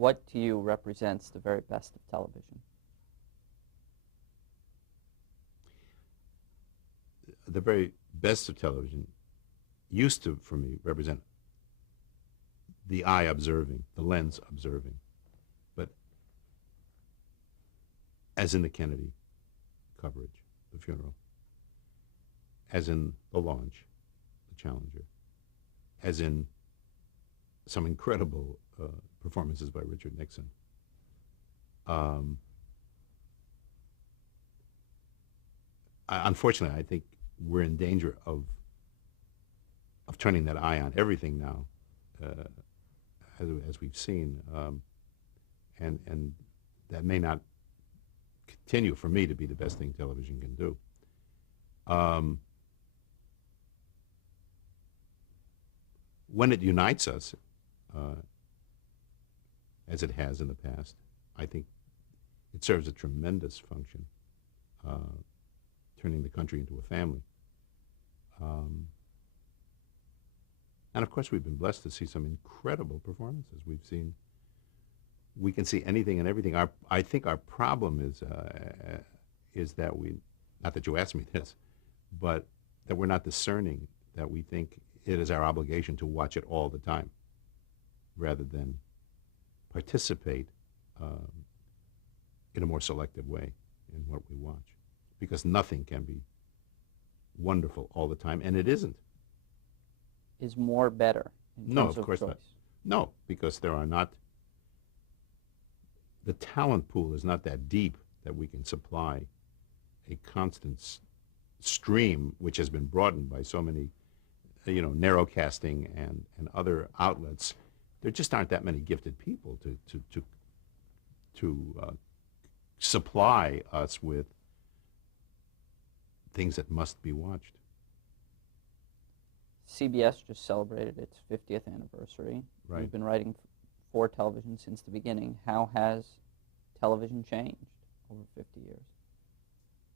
What to you represents the very best of television? The very best of television used to, for me, represent the eye observing, the lens observing. But as in the Kennedy coverage, the funeral, as in the launch, the Challenger, as in some incredible performances by Richard Nixon. Um, Unfortunately, I think we're in danger of turning that eye on everything now, uh, as we've seen, and that may not continue for me to be the best thing television can do. Um, when it unites us, uh, as it has in the past, I think it serves a tremendous function, uh, turning the country into a family. Um, and of course, we've been blessed to see some incredible performances. We can see anything and everything. I think our problem is that not that you asked me this, but that we're not discerning, that we think it is our obligation to watch it all the time, rather than participate um, in a more selective way in what we watch. Because nothing can be wonderful all the time, and it isn't. Is more better in No, terms of of course not. choice? No, because the talent pool is not that deep that we can supply a constant stream, which has been broadened by so many, narrowcasting and other outlets. There just aren't that many gifted people to supply us with things that must be watched. CBS just celebrated its 50th anniversary. Right. You've been writing for television since the beginning. How has television changed over 50 years?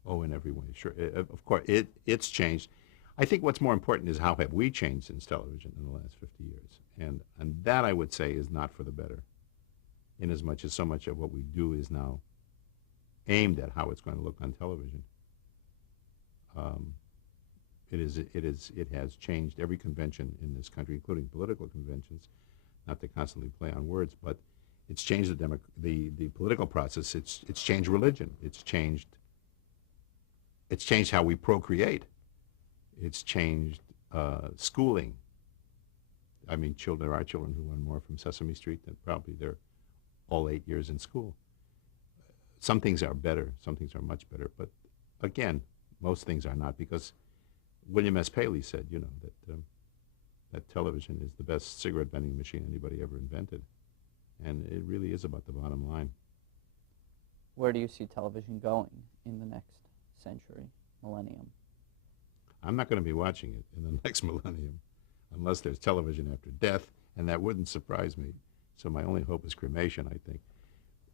Oh, in every way, sure. Of course, it's changed. I think what's more important is how have we changed since television in the last 50 years, and that I would say is not for the better, in as much as so much of what we do is now aimed at how it's going to look on television. Um, it has changed every convention in this country, including political conventions, not to constantly play on words, but it's changed the political process. It's changed religion. It's changed how we procreate. It's changed schooling. I mean, there are children who learn more from Sesame Street than probably their all 8 years in school. Some things are better. Some things are much better. But again, most things are not, because William S. Paley said, that television is the best cigarette vending machine anybody ever invented. And it really is about the bottom line. Where do you see television going in the next century, millennium? I'm not going to be watching it in the next millennium unless there's television after death, and that wouldn't surprise me. So my only hope is cremation, I think.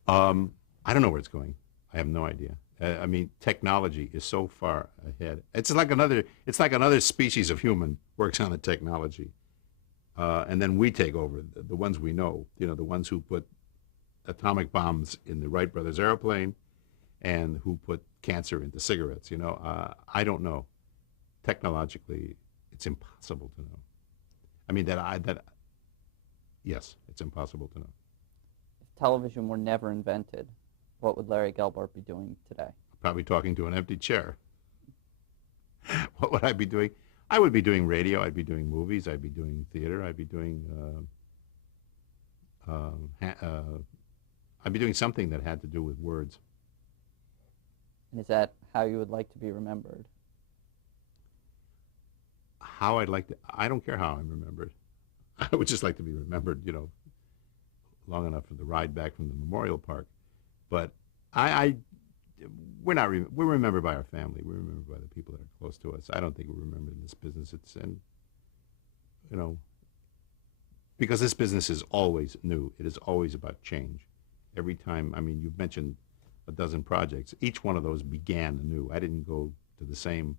I don't know where it's going. I have no idea. I mean, technology is so far ahead. It's like another species of human works on the technology, and then we take over. The ones we know, the ones who put atomic bombs in the Wright brothers airplane, and who put cancer into cigarettes. I don't know. Technologically, it's impossible to know. I mean, yes, it's impossible to know. If television were never invented, what would Larry Gelbart be doing today? Probably talking to an empty chair. What would I be doing? I would be doing radio. I'd be doing movies. I'd be doing theater. I'd be doing I'd be doing something that had to do with words. And is that how you would like to be remembered? How I'd like to, I don't care how I'm remembered. I would just like to be remembered, long enough for the ride back from the Memorial Park. But we're remembered by our family. We're remembered by the people that are close to us. I don't think we're remembered in this business. Because this business is always new. It is always about change. Every time, I mean, you've mentioned a dozen projects. Each one of those began anew. I didn't go to the same,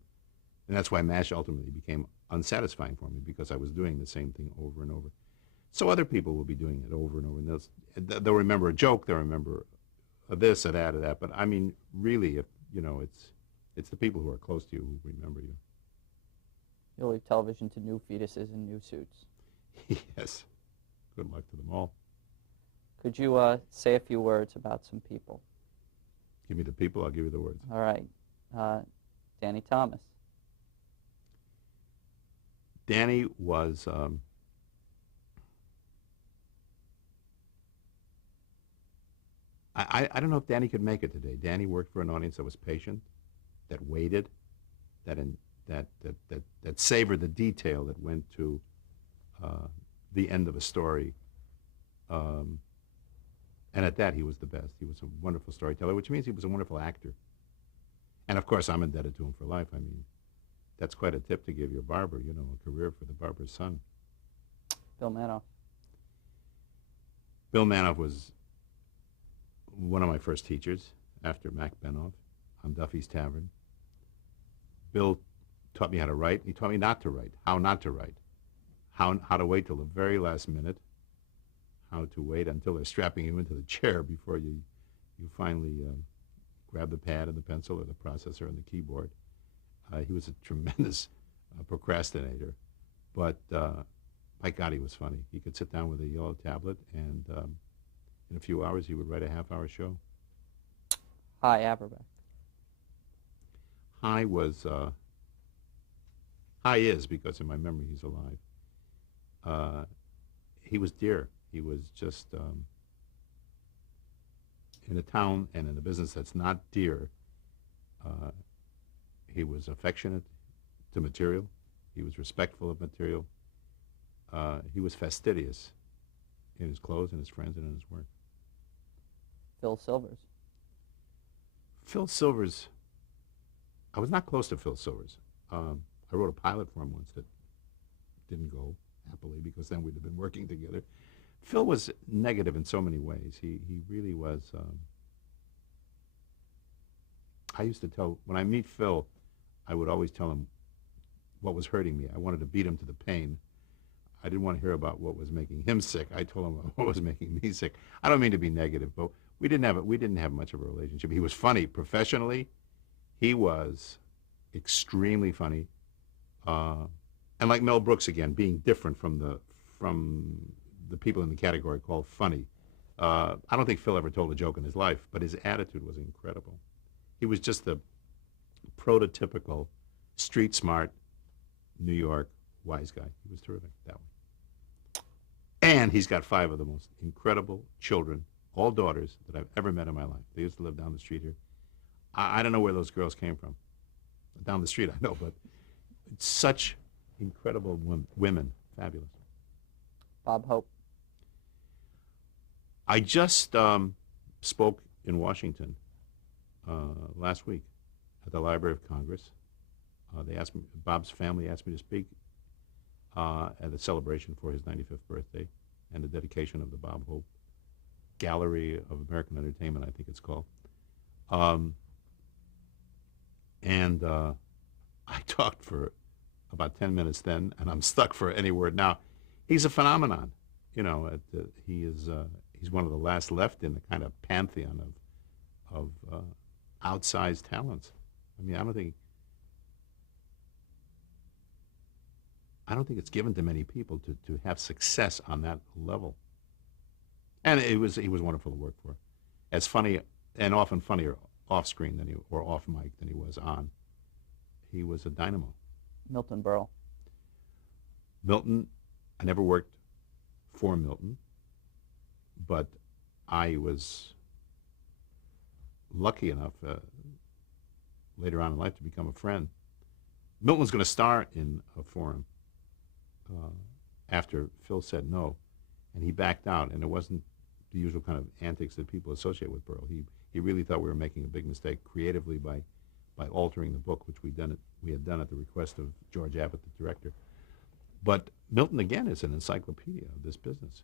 and that's why MASH ultimately became unsatisfying for me, because I was doing the same thing over and over. So other people will be doing it over and over. And they'll remember a joke. They'll remember this or that or that. But I mean, really, if you know, it's the people who are close to you who remember you. You'll leave television to new fetuses in new suits. Yes. Good luck to them all. Could you say a few words about some people? Give me the people. I'll give you the words. All right. Danny Thomas. Danny was. I don't know if Danny could make it today. Danny worked for an audience that was patient, that waited, that savored the detail that went to the end of a story. And at that, he was the best. He was a wonderful storyteller, which means he was a wonderful actor. And of course, I'm indebted to him for life. I mean, that's quite a tip to give your barber, you know, a career for the barber's son. Bill Manoff. Bill Manoff was one of my first teachers after Mac Benoff on Duffy's Tavern. Bill taught me how to write. He taught me not to write, how not to write, how to wait till the very last minute, how to wait until they're strapping you into the chair before you finally grab the pad and the pencil or the processor and the keyboard. He was a tremendous procrastinator, but by God, he was funny. He could sit down with a yellow tablet, and in a few hours, he would write a half-hour show. Hi, Averbeck. Hi was, Hi is, because in my memory he's alive. He was dear. He was just, in a town and in a business that's not dear, he was affectionate to material. He was respectful of material. He was fastidious in his clothes and his friends and in his work. Phil Silvers. Phil Silvers, I was not close to Phil Silvers. I wrote a pilot for him once that didn't go happily because then we'd have been working together. Phil was negative in so many ways. He really was. I used to tell, when I meet Phil, I would always tell him what was hurting me. I wanted to beat him to the pain. I didn't want to hear about what was making him sick. I told him what was making me sick. I don't mean to be negative, but we didn't have much of a relationship. He was funny professionally. He was extremely funny, and like Mel Brooks again, being different from the people in the category called funny. I don't think Phil ever told a joke in his life, but his attitude was incredible. He was just the prototypical street smart New York wise guy. He was terrific that way. And he's got 5 of the most incredible children, all daughters, that I've ever met in my life. They used to live down the street here. I don't know where those girls came from. Down the street, I know, but such incredible women. Fabulous. Bob Hope. I just spoke in Washington last week at the Library of Congress. They asked me, Bob's family asked me to speak at a celebration for his 95th birthday and the dedication of the Bob Hope Gallery of American Entertainment, I think it's called. And I talked for about 10 minutes then, and I'm stuck for any word now. He's a phenomenon. You know, he's one of the last left in the kind of pantheon of outsized talents. I mean, I don't think it's given to many people to have success on that level. And he was wonderful to work for. As funny, and often funnier off screen or off mic than he was on. He was a dynamo. Milton Berle. Milton, I never worked for Milton, but I was lucky enough later on in life to become a friend. Milton was going to star in a forum after Phil said no, and he backed out, and it wasn't the usual kind of antics that people associate with Berle. He really thought we were making a big mistake creatively by altering the book, which we had done at the request of George Abbott, the director. But Milton, again, is an encyclopedia of this business.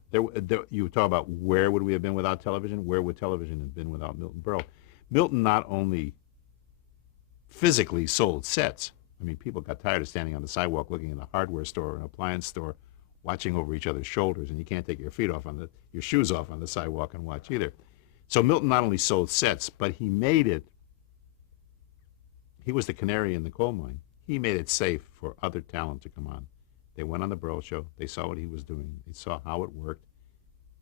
You talk about where would we have been without television? Where would television have been without Milton Berle? Milton not only physically sold sets. I mean, people got tired of standing on the sidewalk looking in a hardware store or an appliance store watching over each other's shoulders, and you can't take your your shoes off on the sidewalk and watch either. So Milton not only sold sets, but he made it. He was the canary in the coal mine. He made it safe for other talent to come on. They went on the Burl Show. They saw what he was doing. They saw how it worked,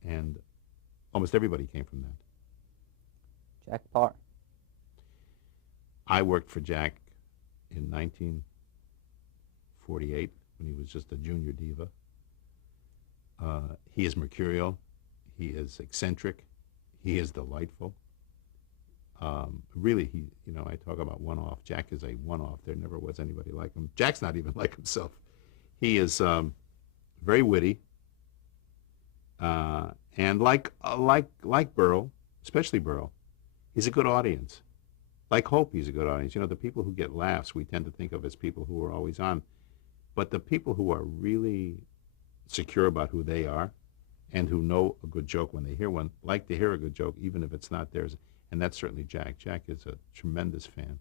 and almost everybody came from that. Jack Parr. I worked for Jack in 1948 when he was just a junior diva. He is mercurial. He is eccentric. He is delightful. Really, I talk about one-off. Jack is a one-off. There never was anybody like him. Jack's not even like himself. He is very witty, and like Burl, especially Burl, he's a good audience. Like Hope, he's a good audience. The people who get laughs, we tend to think of as people who are always on, but the people who are really secure about who they are, and who know a good joke when they hear one, like to hear a good joke, even if it's not theirs. And that's certainly Jack. Jack is a tremendous fan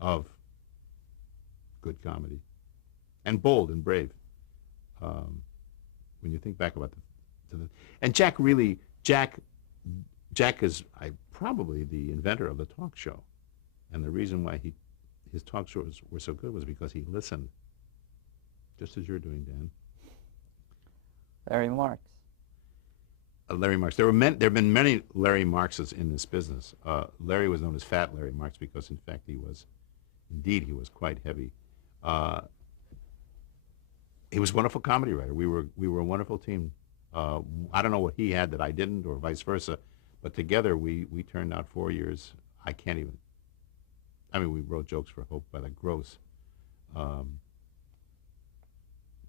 of good comedy, and bold and brave. When you think back about and Jack is probably the inventor of the talk show, and the reason why his talk shows were so good was because he listened, just as you're doing, Dan. Larry Marks. Larry Marks. There have been many Larry Markses in this business. Larry was known as Fat Larry Marks because, in fact, he was quite heavy. He was a wonderful comedy writer. We were a wonderful team. I don't know what he had that I didn't, or vice versa, but together we turned out 4 years. I can't even. I mean, we wrote jokes for Hope by the gross.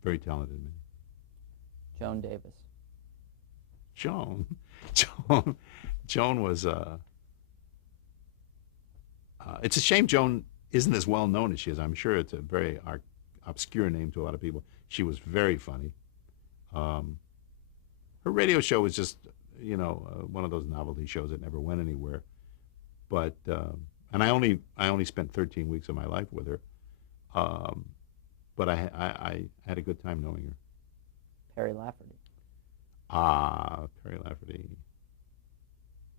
Very talented man. Joan Davis. Joan was. It's a shame Joan isn't as well known as she is. I'm sure it's a very obscure name to a lot of people. She was very funny. Her radio show was just, one of those novelty shows that never went anywhere. But and I only spent 13 weeks of my life with her. But I had a good time knowing her. Perry Lafferty. Perry Lafferty.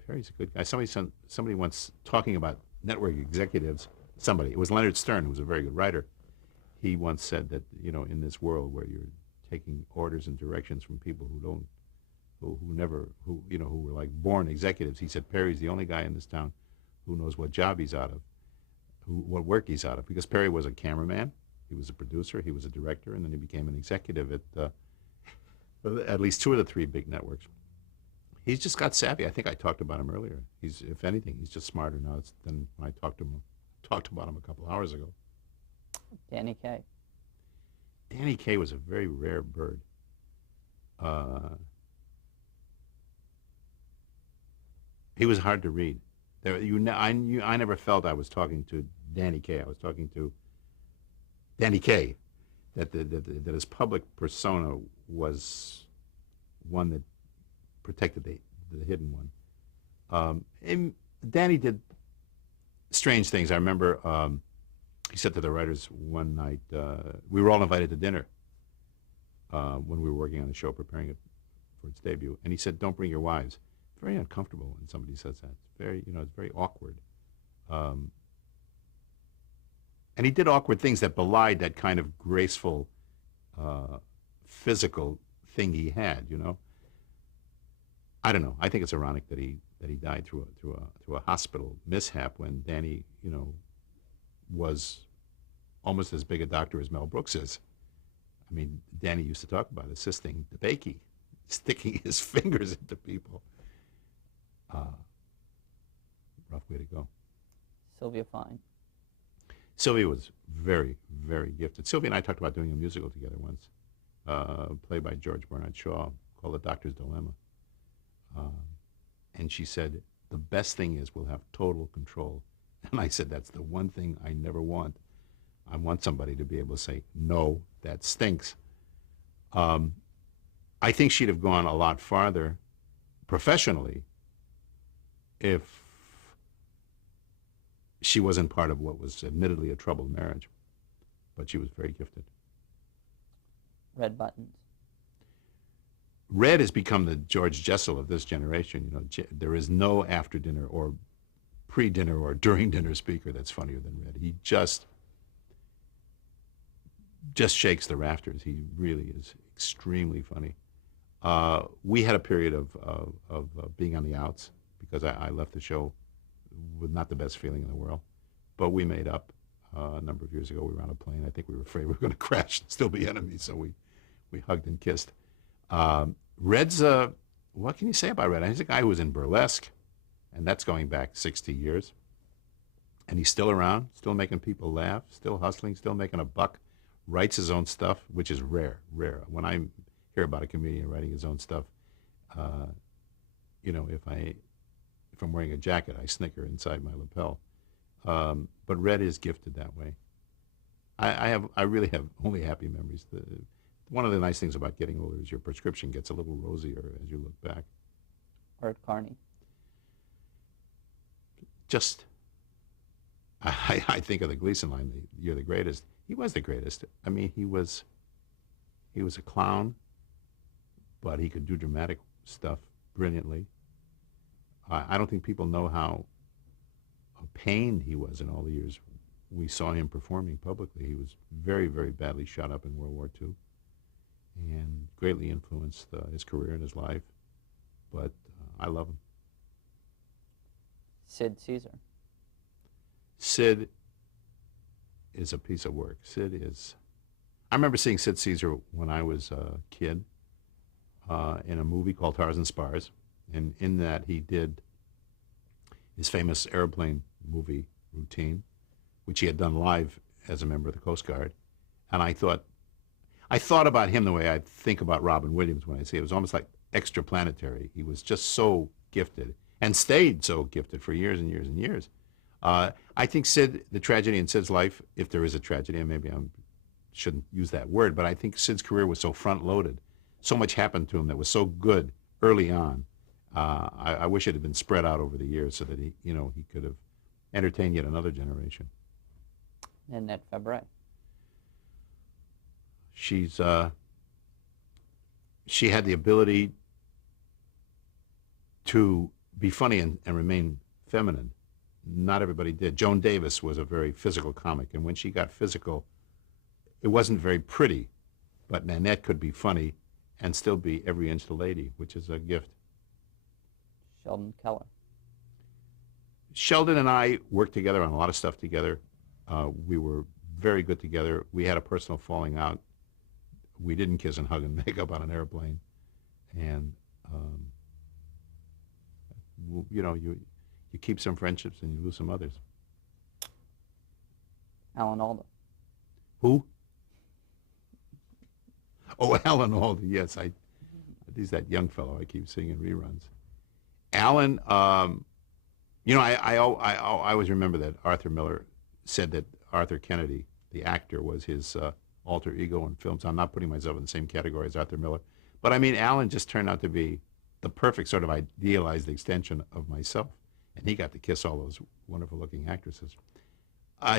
Perry's a good guy. Somebody once talking about network executives. It was Leonard Stern, who was a very good writer. He once said that in this world where you're taking orders and directions from people who were like born executives, he said Perry's the only guy in this town who knows what job he's out of, what work he's out of, because Perry was a cameraman, he was a producer, he was a director, and then he became an executive at least two of the three big networks. He's just got savvy. I think I talked about him earlier. If anything, he's just smarter now than when I talked about him a couple hours ago. Danny Kaye. Danny Kaye was a very rare bird. He was hard to read. I never felt I was talking to Danny Kaye. I was talking to Danny Kaye. That his public persona was one that protected the hidden one. And Danny did strange things. I remember he said to the writers one night, we were all invited to dinner when we were working on the show, preparing it for its debut, and he said, "Don't bring your wives." Very uncomfortable when somebody says that. It's very awkward. And he did awkward things that belied that kind of graceful, physical thing he had. I don't know. I think it's ironic that he died through a hospital mishap when Danny, was almost as big a doctor as Mel Brooks is. I mean, Danny used to talk about assisting DeBakey, sticking his fingers into people. Rough way to go. Sylvia Fine. Sylvia was very, very gifted. Sylvia and I talked about doing a musical together once, played by George Bernard Shaw, called The Doctor's Dilemma. And she said, the best thing is we'll have total control. And I said, that's the one thing I never want. I want somebody to be able to say, no, that stinks. I think she'd have gone a lot farther professionally if she wasn't part of what was admittedly a troubled marriage. But she was very gifted. Red Buttons. Red has become the George Jessel of this generation. You know, there is no after dinner or pre-dinner or during dinner speaker that's funnier than Red. He just shakes the rafters. He really is extremely funny. We had a period of being on the outs because I left the show with not the best feeling in the world, but we made up. A number of years ago, we were on a plane. I think we were afraid we were going to crash and still be enemies, so we hugged and kissed. Red's, what can you say about Red? He's a guy who was in burlesque, and that's going back 60 years. And he's still around, still making people laugh, still hustling, still making a buck, writes his own stuff, which is rare. When I hear about a comedian writing his own stuff, you know, if I'm wearing a jacket, I snicker inside my lapel. But Red is gifted that way. I really have only happy memories. One of the nice things about getting older is your prescription gets a little rosier as you look back. Art Carney. Just, I think of the Gleason line, "You're the greatest." He was the greatest. I mean, he was a clown, but he could do dramatic stuff brilliantly. I don't think people know how pained he was in all the years we saw him performing publicly. He was very, very badly shot up in World War II and greatly influenced his career and his life. But I love him. Sid Caesar. Sid is a piece of work. Sid is... I remember seeing Sid Caesar when I was a kid in a movie called Tarzan Spars. And in that he did his famous airplane movie routine, which he had done live as a member of the Coast Guard. And I thought about him the way I think about Robin Williams when I say it was almost like extraplanetary. He was just so gifted and stayed so gifted for years and years and years. I think Sid, the tragedy in Sid's life, if there is a tragedy, and maybe I shouldn't use that word, but I think Sid's career was so front-loaded. So much happened to him that was so good early on. I wish it had been spread out over the years so that he could have entertained yet another generation. And Annette Fabray. She had the ability to be funny and remain feminine. Not everybody did. Joan Davis was a very physical comic, and when she got physical, it wasn't very pretty, but Nanette could be funny and still be every inch the lady, which is a gift. Sheldon Keller. Sheldon and I worked together on a lot of stuff together. We were very good together. We had a personal falling out. We didn't kiss and hug and make up on an airplane. And, you keep some friendships and you lose some others. Alan Alda. Who? Oh, Alan Alda, yes. He's that young fellow I keep seeing in reruns. Alan, I always remember that Arthur Miller said that Arthur Kennedy, the actor, was his alter ego in films. I'm not putting myself in the same category as Arthur Miller. But I mean, Alan just turned out to be the perfect sort of idealized extension of myself. And he got to kiss all those wonderful looking actresses.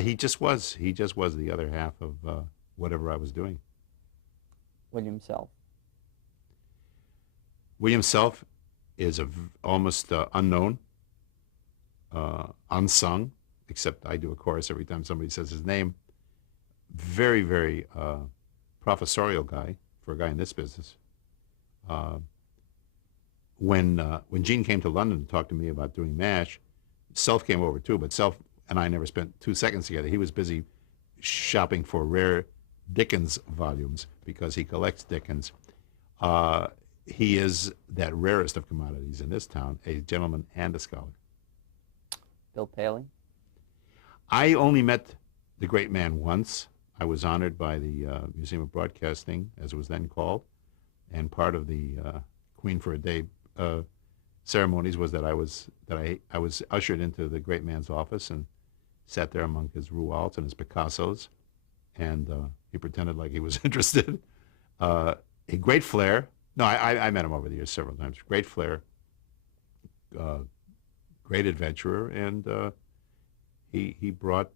He just was the other half of whatever I was doing. William Self. William Self is almost unknown, unsung, except I do a chorus every time somebody says his name. Very, very professorial guy for a guy in this business. When Gene came to London to talk to me about doing MASH, Self came over too, but Self and I never spent 2 seconds together. He was busy shopping for rare Dickens volumes because he collects Dickens. He is that rarest of commodities in this town, a gentleman and a scholar. Bill Paley. I only met the great man once. I was honored by the Museum of Broadcasting, as it was then called, and part of the Queen for a Day ceremonies was that I was ushered into the great man's office and sat there among his Rouaults and his Picassos, and he pretended like he was interested. A great flair. No, I met him over the years several times. Great flair, great adventurer, and he brought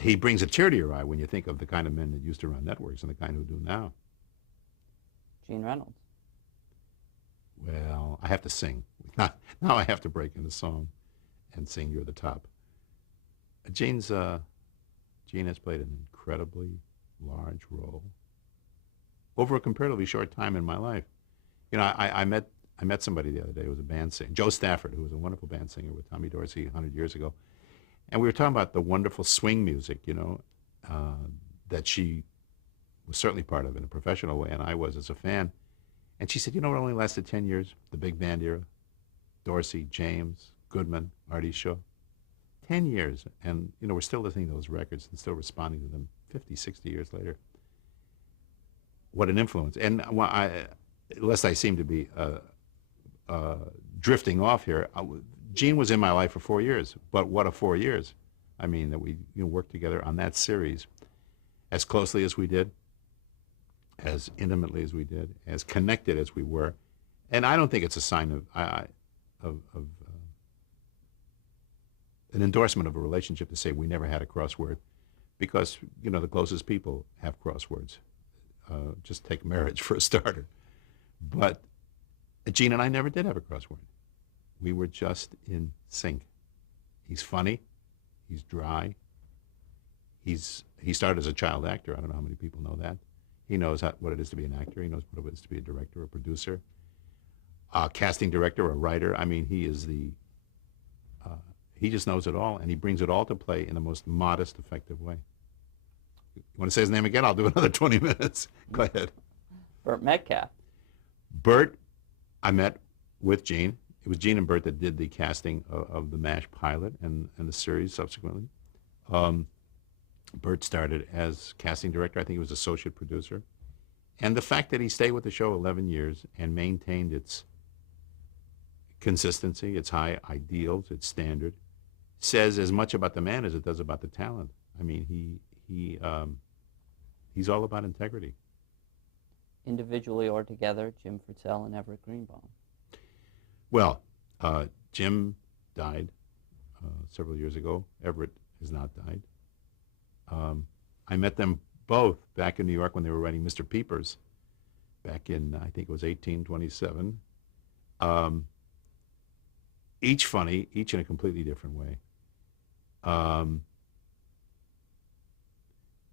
he brings a tear to your eye when you think of the kind of men that used to run networks and the kind who do now. Gene Reynolds. Well, I have to sing. Now I have to break into song and sing "You're the Top." Gene has played an incredibly large role over a comparatively short time in my life. You know, I met somebody the other day who was a band singer, Joe Stafford, who was a wonderful band singer with Tommy Dorsey 100 years ago. And we were talking about the wonderful swing music, that she was certainly part of in a professional way, and I was as a fan. And she said, it only lasted 10 years, the big band era. Dorsey, James, Goodman, Artie Shaw. 10 years. And, we're still listening to those records and still responding to them 50, 60 years later. What an influence. And lest I seem to be drifting off here, Gene was in my life for 4 years. But what a 4 years. I mean, that we worked together on that series as closely as we did, as intimately as we did, as connected as we were. And I don't think it's a sign of an endorsement of a relationship to say we never had a crossword, because, the closest people have crosswords. Just take marriage for a starter. But Gene and I never did have a crossword. We were just in sync. He's funny. He's dry. He started as a child actor. I don't know how many people know that. He knows what it is to be an actor. He knows what it is to be a director, a producer, a casting director, a writer. I mean, he just knows it all, and he brings it all to play in the most modest, effective way. You want to say his name again? I'll do another 20 minutes. Go ahead. Burt Metcalf. Burt, I met with Gene. It was Gene and Burt that did the casting of the MASH pilot and the series subsequently. Burt started as casting director. I think he was associate producer. And the fact that he stayed with the show 11 years and maintained its consistency, its high ideals, its standard, says as much about the man as it does about the talent. I mean, he's all about integrity. Individually or together, Jim Fritzell and Everett Greenbaum. Well, Jim died several years ago. Everett has not died. I met them both back in New York when they were writing Mr. Peepers back in, I think it was 1827. Each funny, each in a completely different way.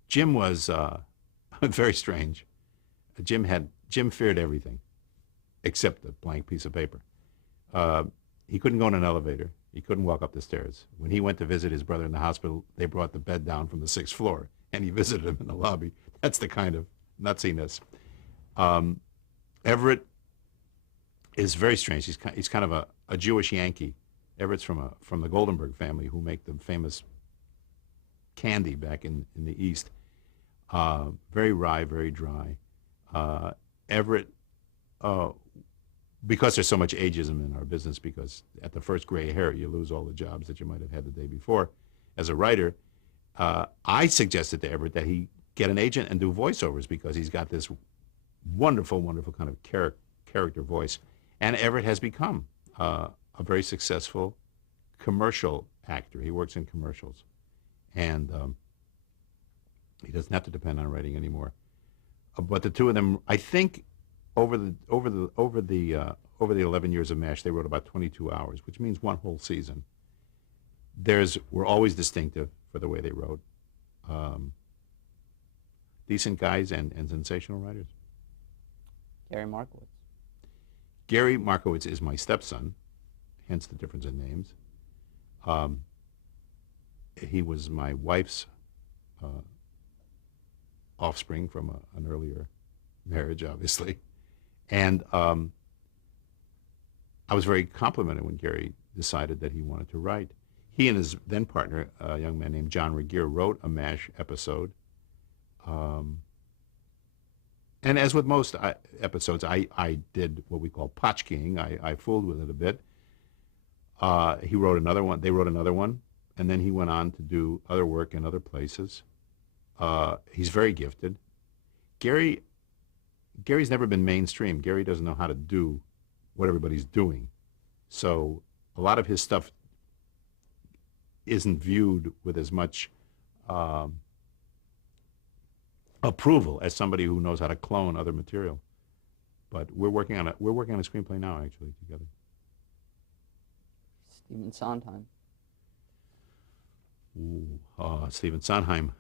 Jim was very strange. Jim feared everything except a blank piece of paper. He couldn't go in an elevator. He couldn't walk up the stairs. When he went to visit his brother in the hospital, they brought the bed down from the 6th floor, and he visited him in the lobby. That's the kind of nutsiness. Everett is very strange. He's kind of a Jewish Yankee. Everett's from the Goldenberg family, who make the famous candy back in the East. Very wry, very dry. Everett, because there's so much ageism in our business, because at the first gray hair you lose all the jobs that you might have had the day before as a writer, I suggested to Everett that he get an agent and do voiceovers, because he's got this wonderful, wonderful kind of character voice. And Everett has become a very successful commercial actor. He works in commercials, and he doesn't have to depend on writing anymore. But the two of them, I think, over the 11 years of MASH, they wrote about 22 hours, which means one whole season. Were always distinctive for the way they wrote. Decent guys and sensational writers. Gary Markowitz. Gary Markowitz is my stepson, hence the difference in names. He was my wife's offspring from an earlier marriage, obviously. And I was very complimented when Gary decided that he wanted to write. He and his then partner, a young man named John Regier, wrote a MASH episode. And as with most episodes, I did what we call potchkeying. I fooled with it a bit. He wrote another one. They wrote another one. And then he went on to do other work in other places. He's very gifted. Gary's never been mainstream. Gary doesn't know how to do what everybody's doing. So a lot of his stuff isn't viewed with as much approval as somebody who knows how to clone other material. But we're working on a screenplay now, actually, together. Stephen Sondheim. Ooh, Stephen Sondheim.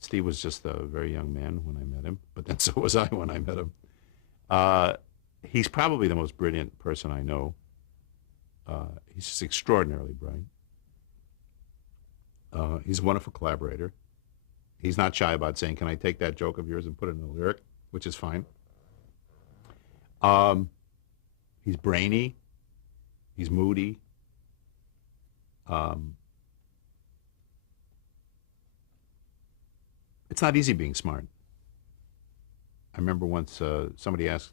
Steve was just a very young man when I met him, but then so was I when I met him. He's probably the most brilliant person I know. He's just extraordinarily bright. He's a wonderful collaborator. He's not shy about saying, "Can I take that joke of yours and put it in a lyric?" Which is fine. He's brainy. He's moody. It's not easy being smart. I remember once somebody asked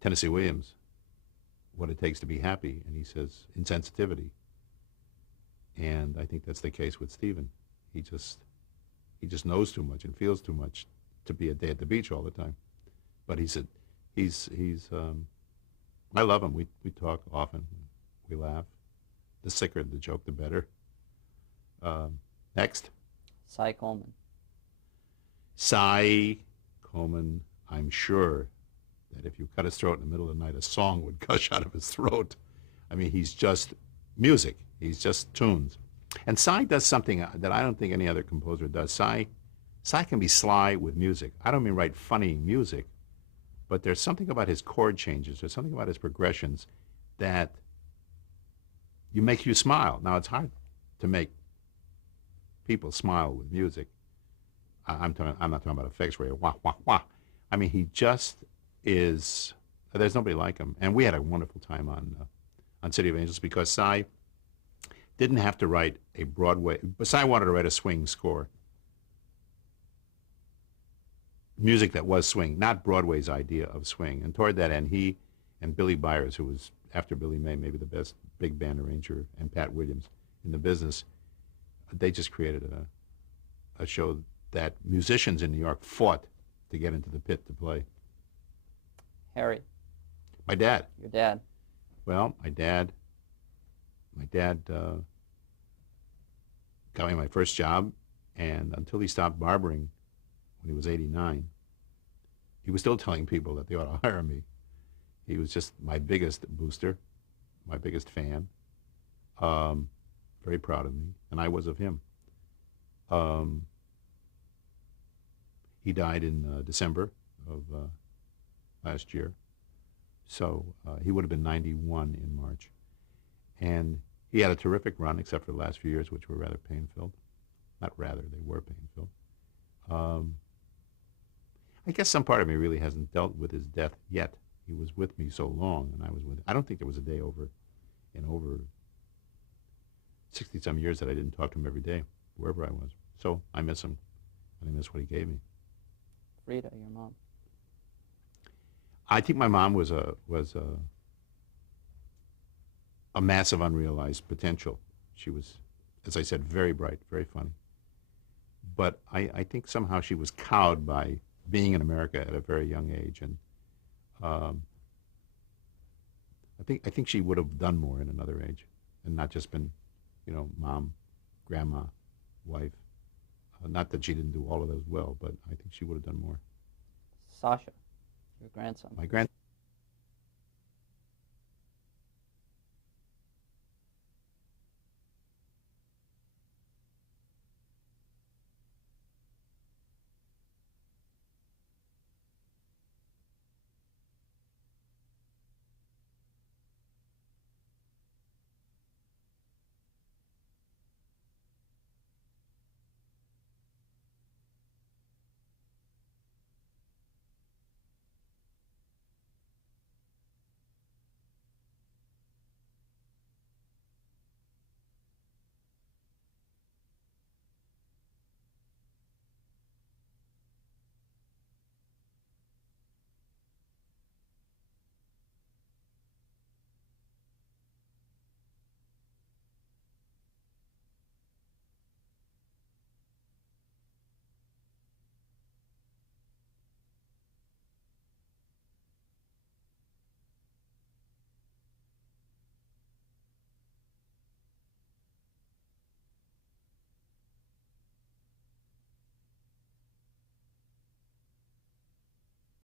Tennessee Williams what it takes to be happy, and he says insensitivity. And I think that's the case with Stephen. He just knows too much and feels too much to be a day at the beach all the time. But he's I love him. We talk often. We laugh. The sicker the joke, the better. Next. Cy Coleman. Cy Coleman, I'm sure that if you cut his throat in the middle of the night, a song would gush out of his throat. I mean, he's just music. He's just tunes. And Cy does something that I don't think any other composer does. Cy can be sly with music. I don't mean write funny music, but there's something about his chord changes. There's something about his progressions that you make you smile. Now, it's hard to make people smile with music. I'm not talking about effects where you wah, wah, wah. I mean, he just is, there's nobody like him. And we had a wonderful time on City of Angels because Cy didn't have to write a Broadway, but Cy wanted to write a swing score. Music that was swing, not Broadway's idea of swing. And toward that end, he and Billy Byers, who was, after Billy May, maybe the best big band arranger, and Pat Williams in the business, they just created a show that musicians in New York fought to get into the pit to play. Harry. My dad. Your dad. Well, my dad got me my first job, and until he stopped barbering when he was 89, he was still telling people that they ought to hire me. He was just my biggest booster, my biggest fan, very proud of me, and I was of him. He died in December of last year, so he would have been 91 in March. And he had a terrific run, except for the last few years, which were rather pain-filled. Not rather, they were pain-filled. I guess some part of me really hasn't dealt with his death yet. He was with me so long, and I was with him. I don't think there was a day in over 60-some years that I didn't talk to him every day, wherever I was. So I miss him, and I miss what he gave me. Frida, your mom. I think my mom was a massive unrealized potential. She was, as I said, very bright, very funny. But I think somehow she was cowed by being in America at a very young age, and I think she would have done more in another age, and not just been, mom, grandma, wife. Not that she didn't do all of those well, but I think she would have done more. Sasha, your grandson. My grandson.